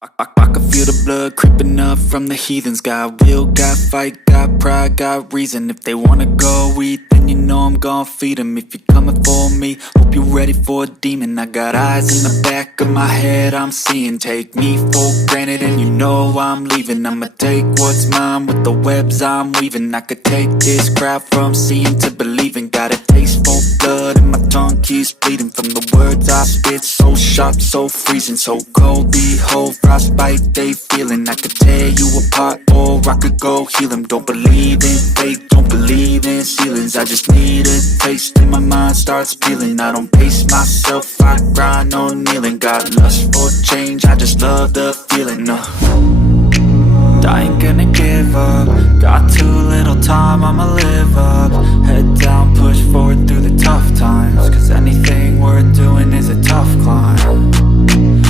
I can feel the blood creeping up from the heathens. Got will, got fight, got pride, got reason. If they wanna go eat, then you know I'm gon' feed them. If you're coming for me, hope you're ready for a demon. I got eyes in the back of my head, I'm seeing. Take me for granted and you know I'm leaving. I'ma take what's mine with the webs I'm weaving. I could take this crowd from seeing to believing. Got a taste for blood and my tongue keeps bleeding from the words I spit. So sharp, so freezing, so cold. Behold, frostbite they feeling. I could tear you apart or I could go heal them. Don't believe in fate, don't believe in ceilings. I just need a taste and my mind starts peeling. I don't pace myself, I grind on kneeling. Got lust for change, I just love the feeling. I ain't gonna give up. Got too little time, I'ma live up. Head down, push forward through the tough times. Cause anything worth doing is a tough climb.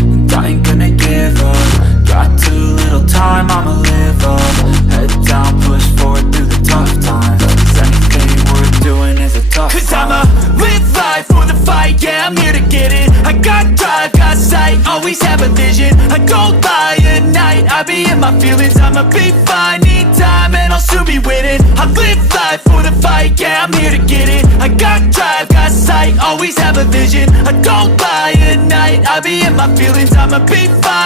And I ain't gonna give up. Got too little time, I'ma live up. Head down, push forward through the tough times. Cause anything worth doing is a tough climb. Cause I'ma live life for the fight, yeah, I'm here to get it. I got drive, got sight, always have a vision. I go by at night, I be in my feelings. I'ma be fine, need time and I'll soon be winning. I live life for the fight, yeah, I'm here to get it. I got drive, got sight, always have a vision. I go by at night, I be in my feelings. I'ma be fine.